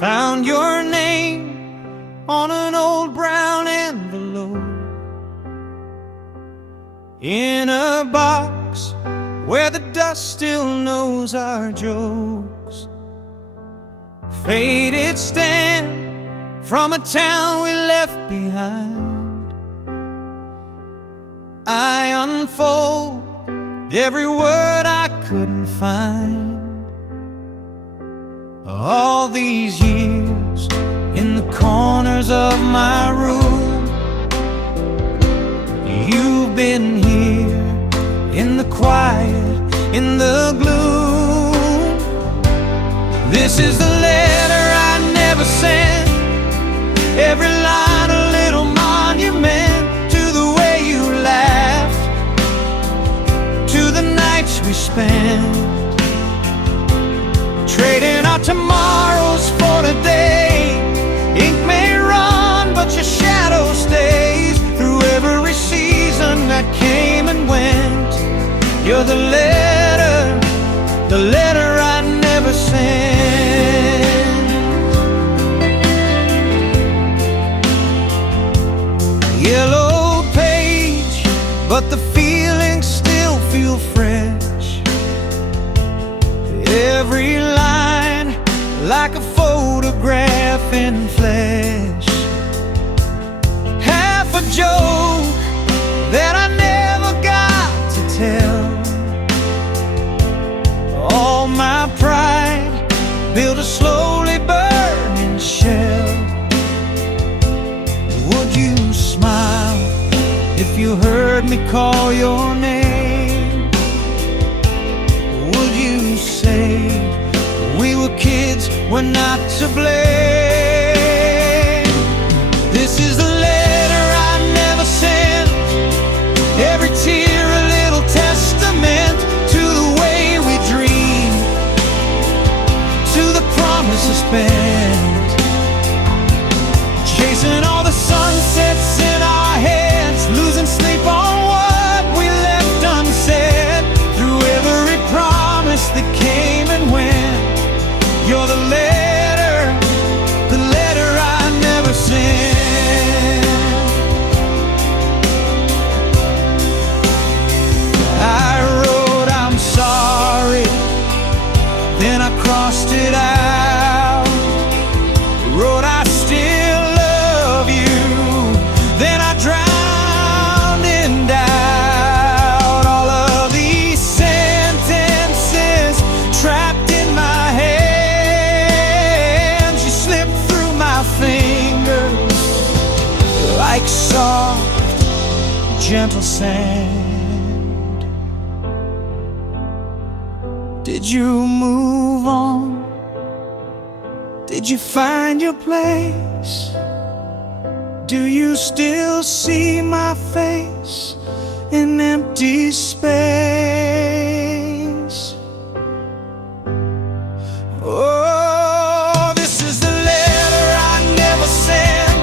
Found your name on an old brown envelope, in a box where the dust still knows our jokes. Faded stamp from a town we left behind. I unfold every word I couldn't find. All these years in the corners of my room, you've been here in the quiet, in the gloom. This is the letter I never sent, every line a little monument to the way you laughed, to the nights we spent, trading our tomorrows for today. Ink may run, but your shadow stays through every season that came and went. You're the letter I never sent. Yellow page, but the feelings still feel fresh. Every line like a photograph in flesh. Half a joke that I never got to tell. All my pride built a slowly burning shell. Would you smile if you heard me call your name? Would you say we were kids, we're not to blame? This is the letter I never sent, every tear a little testament to the way we dream, to the promises spent, chasing all the sunsets in our heads, losing sleep on what we left unsaid, through every promise that came and went. You're the letter I never sent. I wrote I'm sorry, then I crossed it out. Wrote I still love you, then I drowned in doubt. All of these sentences trapped in my head, slipped through my fingers like soft, gentle sand. Did you move on? Did you find your place? Do you still see my face in empty space? Oh, this is the letter I never sent,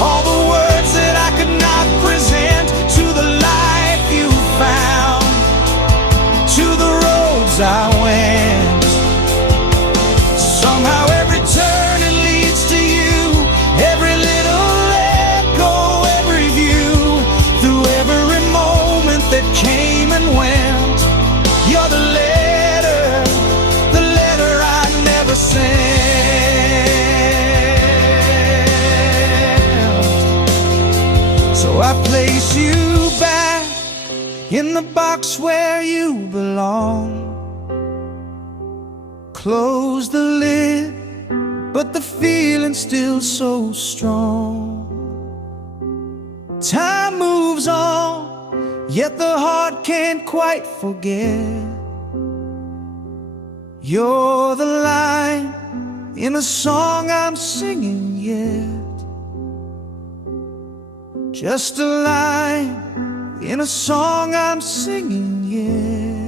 all the words that I could not present, to the life you found, to the roads I went. Somehow every turning leads to you, every little let go, every view, through every moment that came and went. You're the letter I never sent. So I place you back in the box where you belong. Close the lid, but the feeling's still so strong. Time moves on, yet the heart can't quite forget. You're the line in a song I'm singing yet, just a line in a song I'm singing yet.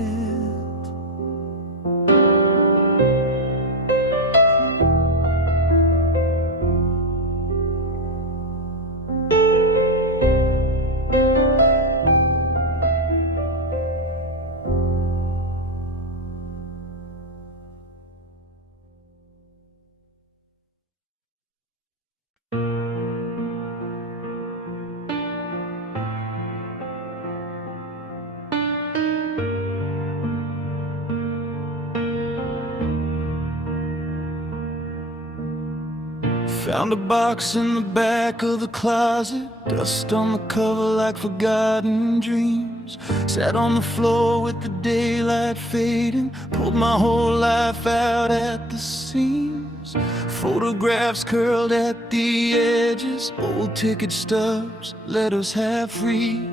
Found a box in the back of the closet, dust on the cover like forgotten dreams. Sat on the floor with the daylight fading, pulled my whole life out at the seams. Photographs curled at the edges, old ticket stubs, letters half read.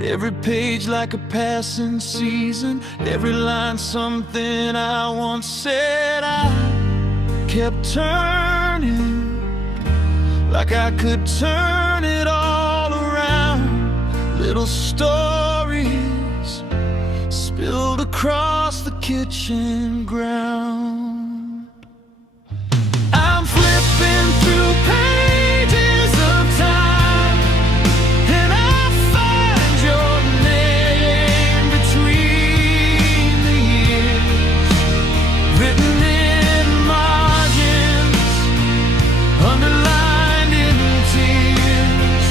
Every page like a passing season, every line something I once said. I kept turning like I could turn it all around. Little stories spilled across the kitchen ground. I'm flipping through pages of time, and I find your name between the years, written in margins, underlined in tears.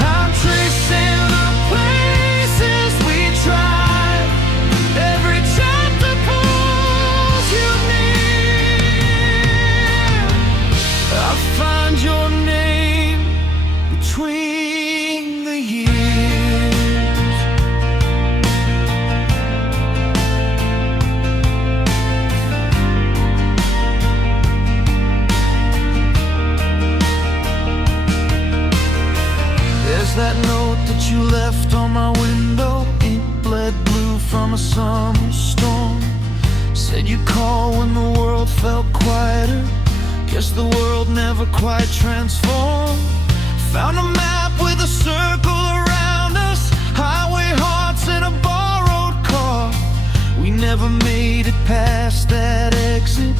I'm tracing the places we tried, every chapter pulls you near. I find your name between the years. There's that note that you left on my window, ink bled blue from a summer storm. Said you'd call when the world felt quieter. Guess the world never quite transformed. Found a map with a circle around us, highway hearts in a borrowed car. We never made it past that exit,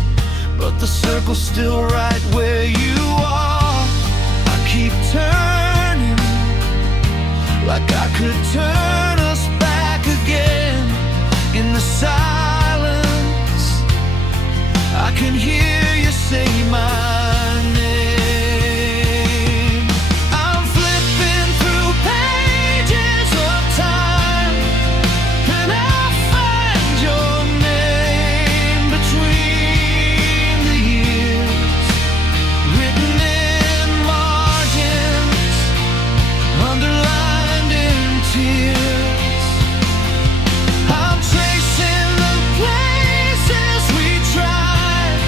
but the circle's still right where you are. I keep turning like I could turn us back again. In the silence, I can hear you say my name. I'm flipping through pages of time, and I find your name between the years, written in margins, underlined in tears. I'm tracing the places we tried,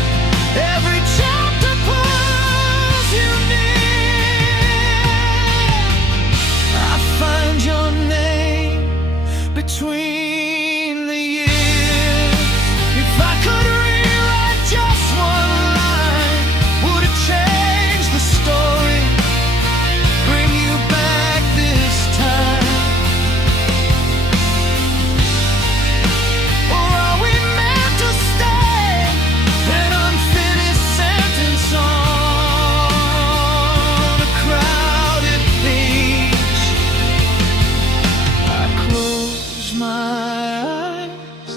every chapter pulls you near. I find your name between the years. If I could rewrite just one line, would it change the story, bring you back this time? Or are we meant to stay, an unfinished sentence on a crowded page? I close my eyes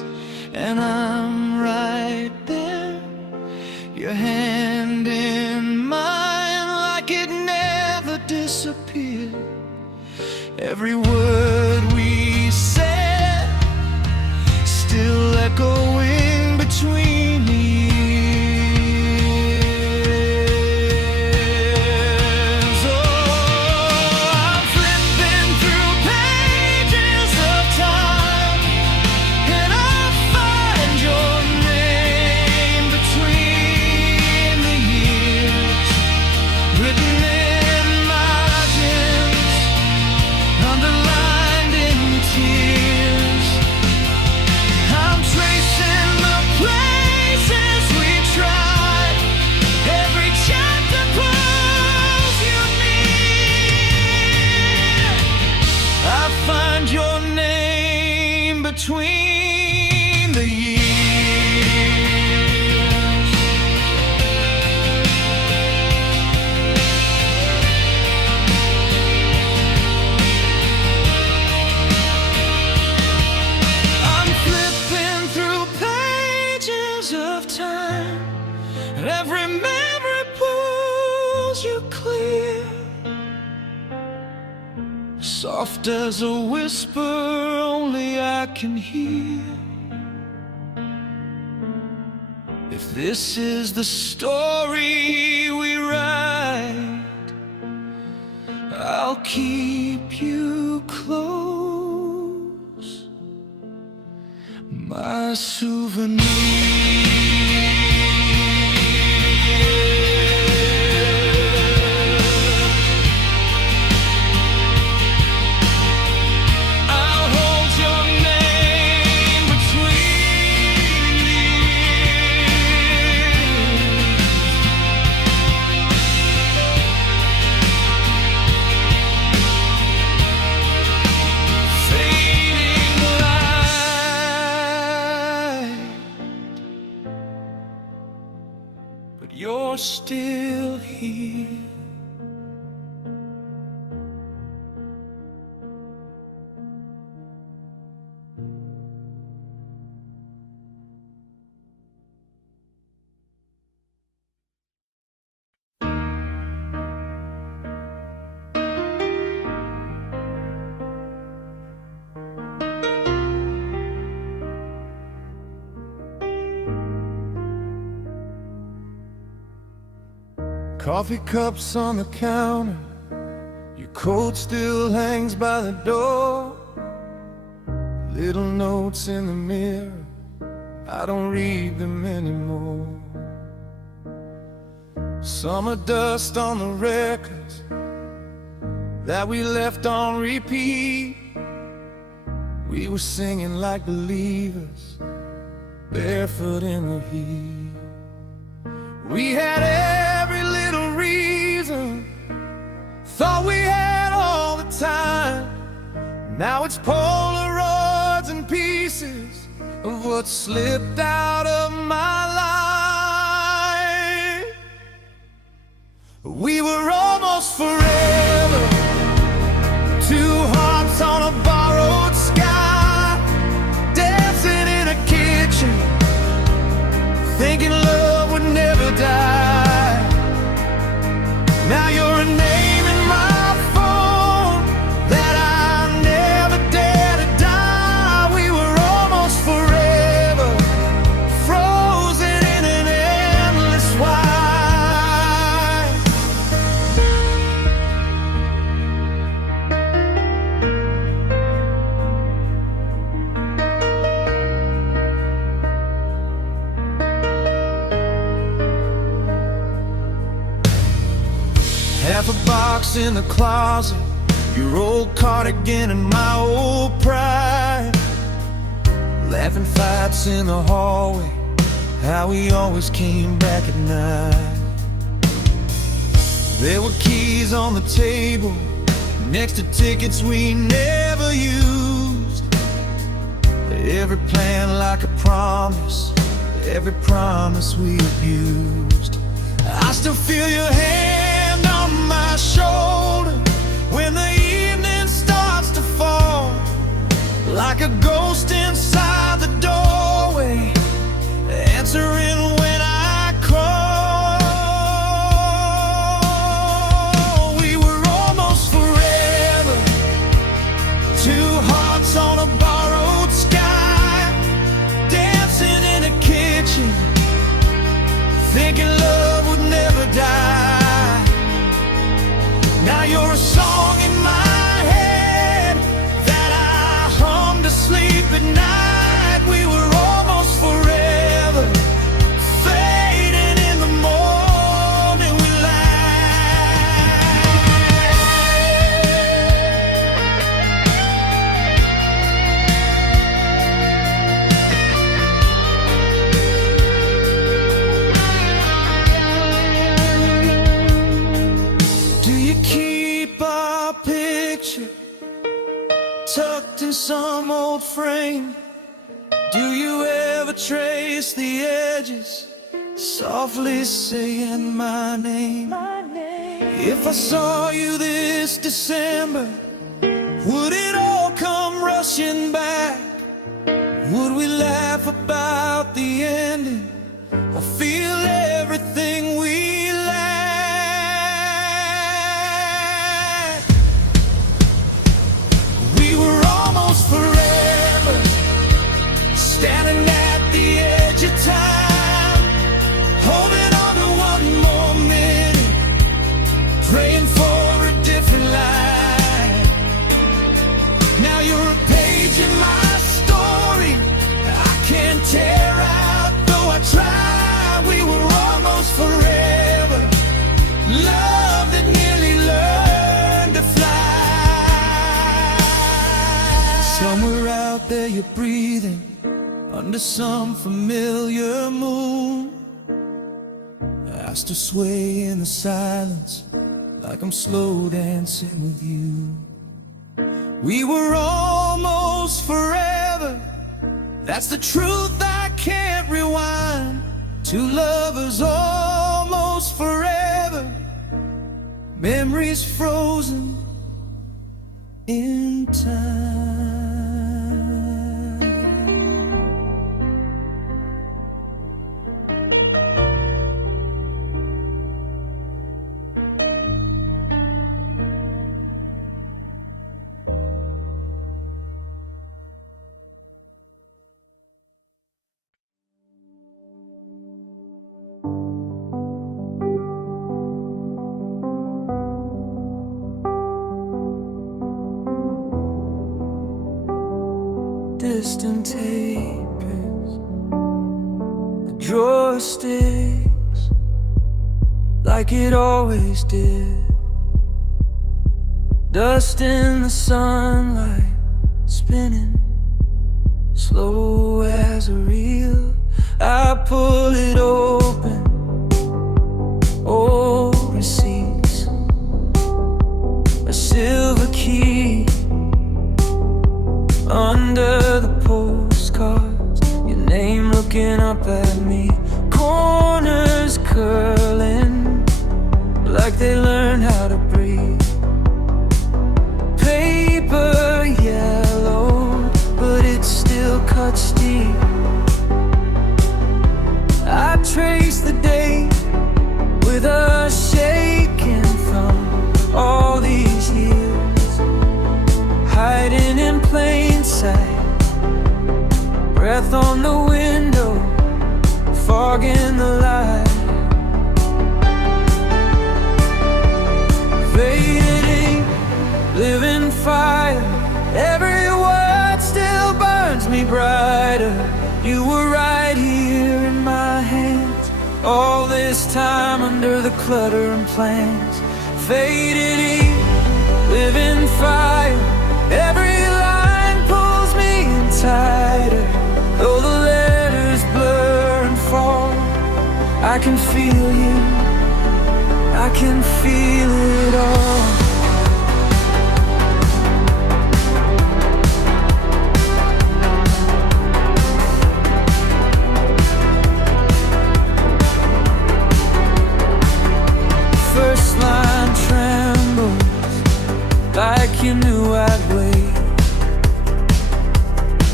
and I'm right there, your hand in mine like it never disappeared. Every word we said still echoing between the years. Oh, I'm flipping through pages of time, and I find your name between the years, written in margins, underlined in tears. I'm tracing the places we tried, every chapter pulls you near. I find your name between the years. I'm flipping through pages of time, and every memory pulls you clear. Soft as a whisper only I can hear. If This is the story we write. I'll keep you close, my souvenir. But you're still here. Coffee cups on the counter, your coat still hangs by the door. Little notes in the mirror, I don't read them anymore. Summer dust on the records that we left on repeat. We were singing like believers, barefoot in the heat. We had every little reason, thought we had all the time. Now it's Polaroids and pieces of what slipped out of my life. We were almost forever, two hearts on a borrowed sky, dancing in a kitchen, thinking love would never die. Now you're a name in my phone that I never dare to die. We were almost forever, frozen in an endless white. Half a box in the closet, your old cardigan and my old pride. Laughing fights in the hallway, how we always came back at night. There were keys on the table, next to tickets we never used. Every plan like a promise, every promise we abused. I still feel your hand on my shoulder when the evening starts to fall, like a ghost inside the doorway, answering when I call. We were almost forever, two hearts on a borrowed sky, dancing in a kitchen, thinking love would never die. Now you're a song in my head that I hum to sleep at night. We were almost forever, fading in the morning we keep our picture tucked in some old frame? Do you ever trace the edges, softly saying my name? If I saw you this December, would it all come rushing back? Would we laugh about the ending, or feel everything we lack? We were almost forever, standing at the edge of time, love that nearly learned to fly. Somewhere out there you're breathing under some familiar moon. I still sway in the silence like I'm slow dancing with you. We were almost forever, that's the truth I can't rewind. Two lovers almost forever, memories frozen in time. Distant tapers, the drawer sticks like it always did. Dust in the sunlight, spinning slow as a reel. I pull it open, old receipts, a silver key under the postcards, your name looking up at me. Corners curling like they learned how to breathe. Paper yellow, but it still cuts deep. I trace the date with a shaking thumb. All these years hiding in plain sight, breath on the window, fog in the light. Faded ink, living fire, every word still burns me brighter. You were right here in my hands, all this time under the clutter and plans. Faded ink, living fire, every line pulls me in tighter. Though the letters blur and fall, I can feel you, I can feel it all. First line trembles like you knew I'd wait.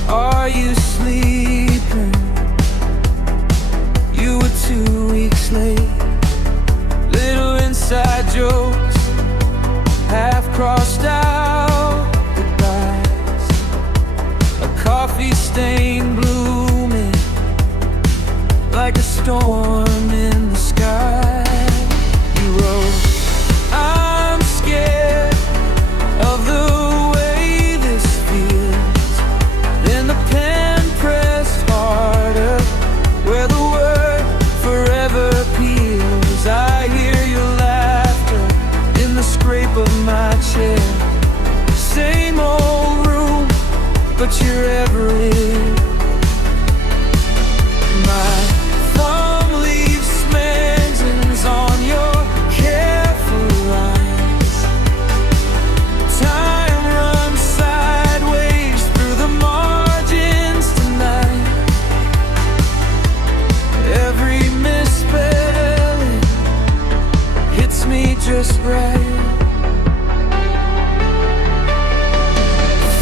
Are you sleeping? You were 2 weeks late. Little inside jokes, half crossed out goodbyes. A coffee stain blooming like a storm in the sky. You wrote, I'm scared of the way this feels. Then the pen pressed harder, where the word forever peels. I hear your laughter in the scrape of my chair. Same old room, but you're everywhere. My thumb leaves smudges on your careful lines. Time runs sideways through the margins tonight. Every misspelling hits me just right.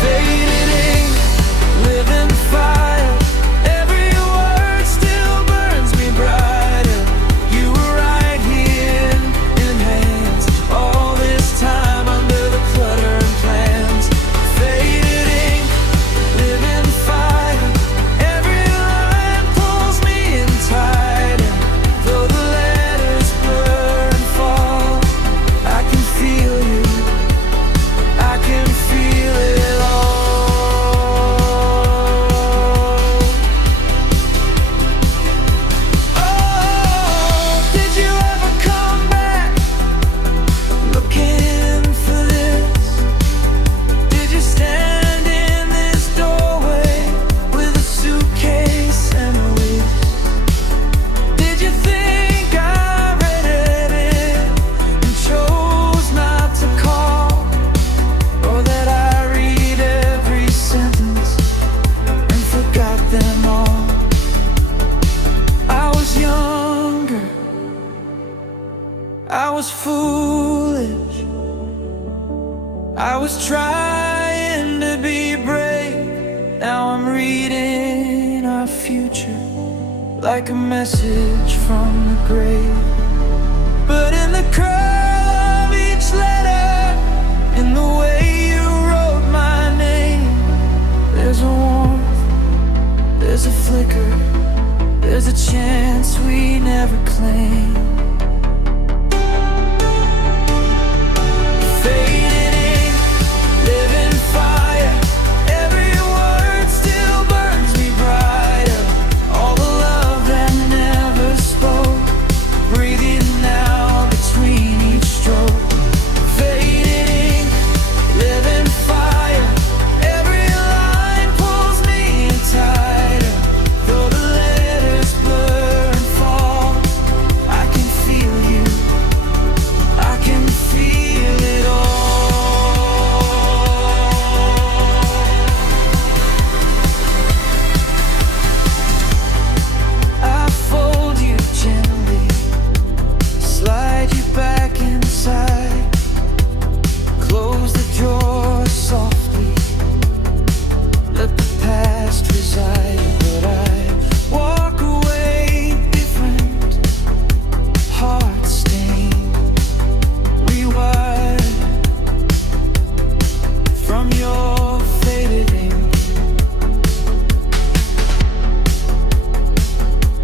Faded ink, living fire, every word still burns me brighter. You were right here in hands, all this time under the clutter and plans. Faded ink, living fire, every line pulls me in tighter. Though the letters blur and fall, I can feel you, I can feel it all. I was foolish, I was trying to be brave. Now I'm reading our future like a message from the grave. But in the curl of each letter, in the way you wrote my name, there's a warmth, there's a flicker, there's a chance we never claimed. Faded ink, living fire, every word still burns me brighter. All the love that never spoke, breathing now between each stroke. Faded ink, living fire, every line pulls me in tighter. Though the letters blur and fall, I can feel you, I can feel it all. I fold you gently, slide you back inside, close the door softly, let the past reside. But I walk away different, heart stained, rewired from your faded ink.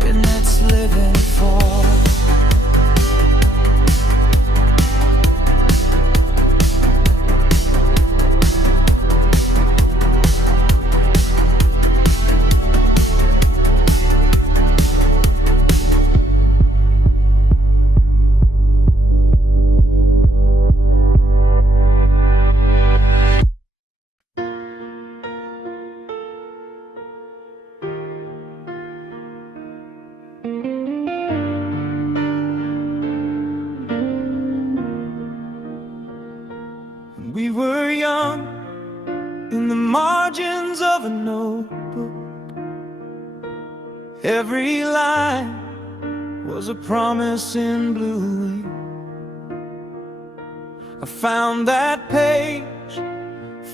And that's living for. We were young, in the margins of a notebook. Every line was a promise in blue ink. I found that page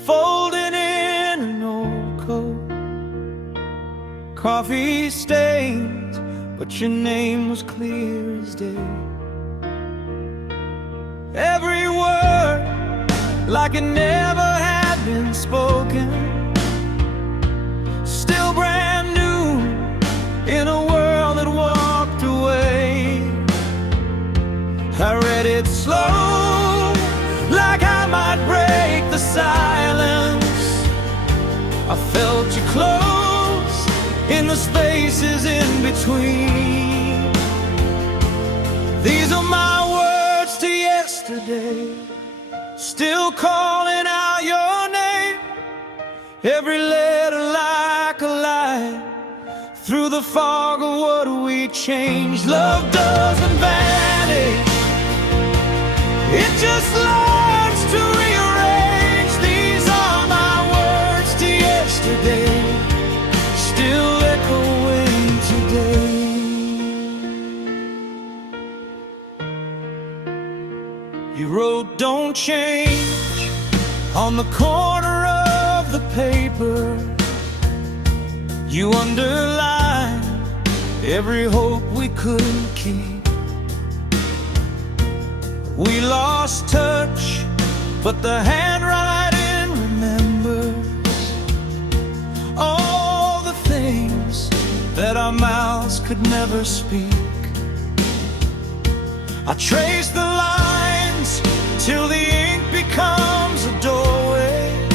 folded in an old coat, coffee stains, but your name was clear as day. Every word like it never had been spoken, still brand new in a world that walked away. I read it slow, like I might break the silence. I felt you close in the spaces in between. These are my words to yesterday, still calling out your name. Every letter like a light through the fog of what we changed. Love doesn't vanish, it just learns to rearrange. These are my words to yesterday, still echoing today. You wrote "don't change" on the corner of the paper. You underlined every hope we couldn't keep. We lost touch, but the handwriting remembers all the things that our mouths could never speak. I trace the lines till the ink becomes a doorway.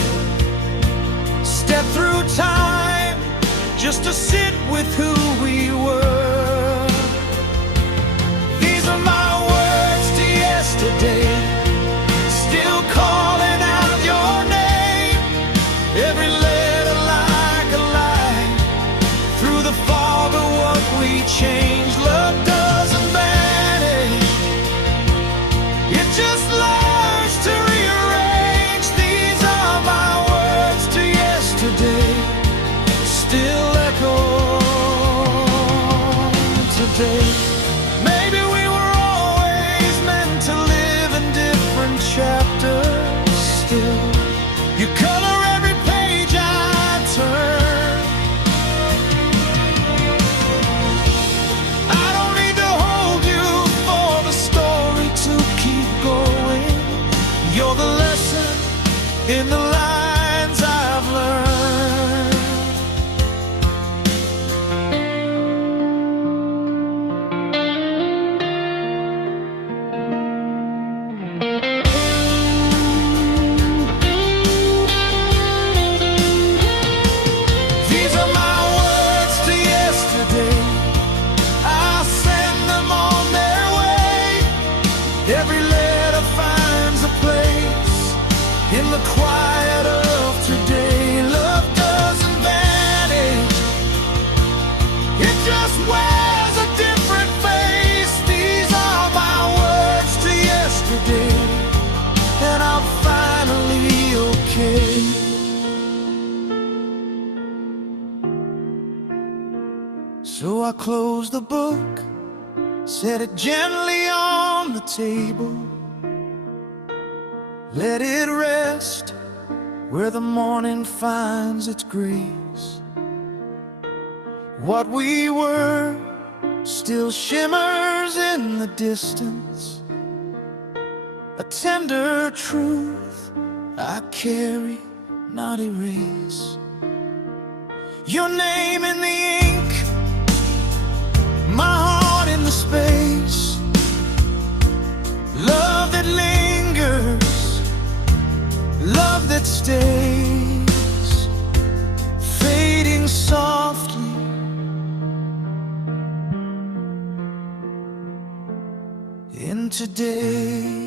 Step through time just to sit with who we were. These are my words to yesterday, still calling out your name. Every letter like a light through the fog of what we changed. Love doesn't vanish, it just learns to rearrange. These are my words to yesterday, still echo today. Maybe we were always meant in the lines I've learned. These are my words to yesterday. I'll send them on their way. Every letter finds a place in the quiet of today. Love doesn't vanish, it just wears a different face. These are my words to yesterday, and I'm finally okay. So I closed the book, set it gently on the table, let it rest where the morning finds its grace. What we were still shimmers in the distance, a tender truth I carry, not erase. Your name in the ink, my heart in the space. Love that lingers, love that stays, fading softly in today.